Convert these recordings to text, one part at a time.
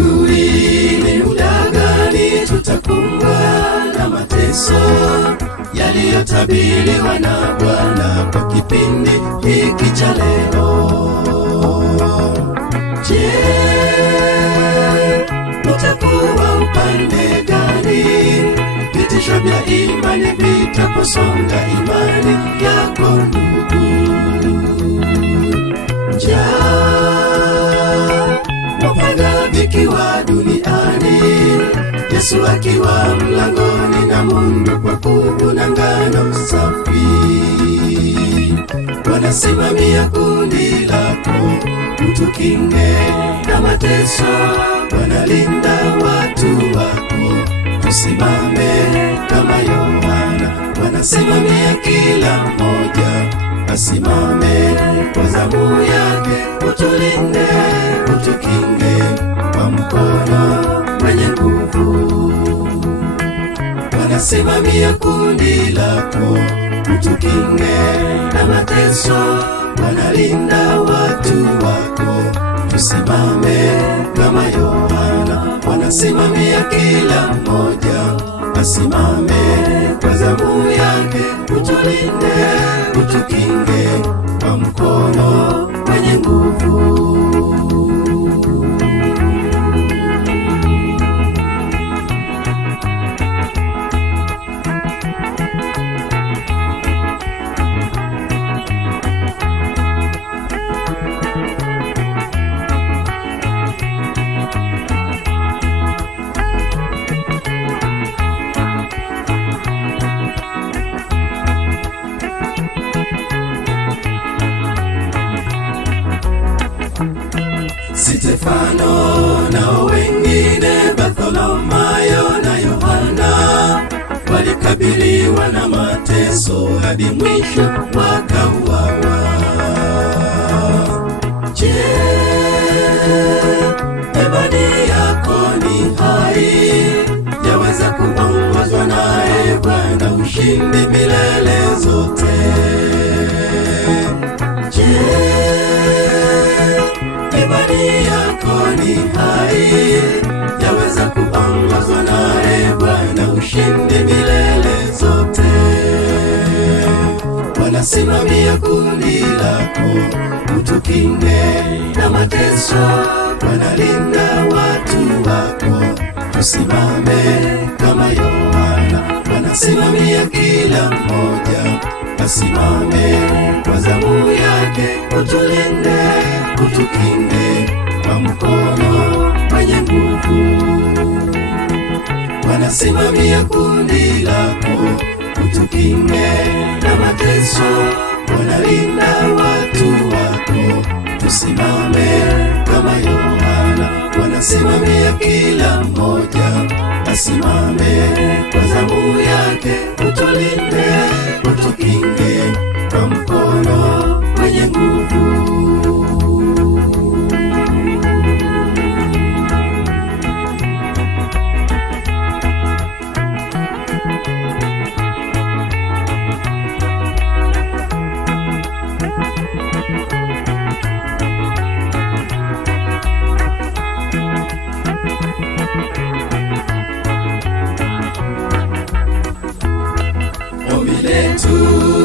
hatujui ni muda gani tutakumbwa na mateso yaliyotabiriwa na Bwana kwa kipindi hiki cha leo. Je, utakuwa upande gani? Vitisho vya imani vitaposonga imani yako ndugu. Njaa, upanga vikiwa duniani, Yesu akiwa mlangoni na mundu kwa kuvuna ngano safi. Wanasimamia kundi lako, utukinge na mateso. Wanalinda watu wako, tusimame kama Yohana. Wanasimamia kila mmoja asimame kwa zamu yake. Utulinde, utukinge kwa mkono mwenye nguvu. Wanasimamia kundi lako, utukinge na mateso. Wanalinda watu wako, tusimame kama Yohana. Wanasimamia kila mmoja asimame kwa zamu yake. Utulinde, utukinge kwa mkono mwenye nguvu. Stefano na wengine, Bartholomayo na Yohana, walikabiliwa na mateso hadi mwisho wakauawa. Je, imani yako ni hai? Yaweza kuongozwa naye Bwana ushindi milele zote. Je, imani yako ni hai? Yaweza kuongozwa naye Bwana ushindi milele zote. Wanasimamia kundi lako, utukinge na mateso. Wanalinda watu wako, tusimame kama Yohana. Wanasimamia kila mmoja asimame kwa zamu yake. Utulinde, utukinge kwa mkono mwenye nguvu. Wanasimamia kundi lako, utukinge na mateso. Wanalinda watu wako, tusimame kama Yohana. Wanasimamia kila mmoja asimame kwa zamu yake. Utulinde, utukinge kwa mkono mwenye nguvu.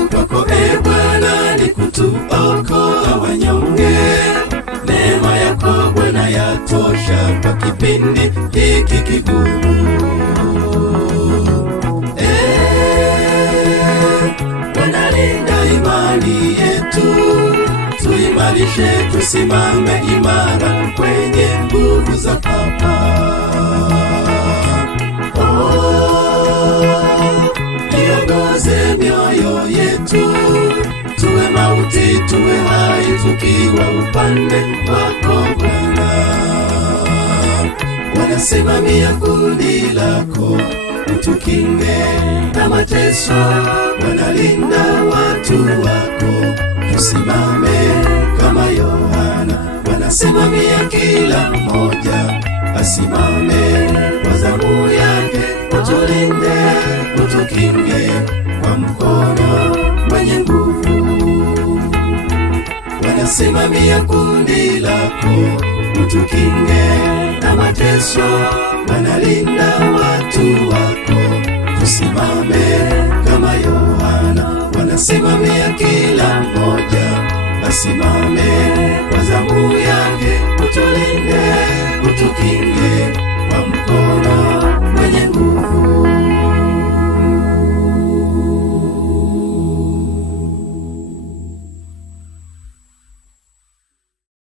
Kwako e Bwana ni kutuokoa wanyonge. Neema yako Bwana yatosha kwa kipindi hiki kigumu. Wanalinda imani yetu, tuimarishe, tusimame imara kwenye nguvu za Baba. Iongoze mioyo yetu, tuwe mauti tuwe hai, tukiwa upande wako Bwana. Wanasimamia kundi lako, utukinge na mateso. Wanalinda watu wako, tusimame kama Yohana. Wanasimamia kila mmoja asimame kwa zamu yake. Utulinde, utukinge kwa mkono mwenye nguvu. Wanasimamia kundi lako, utukinge na mateso, wanalinda watu wako. Tusimame kama Yohana, wanasimamia kila mmoja, asimame kwa zamu yake.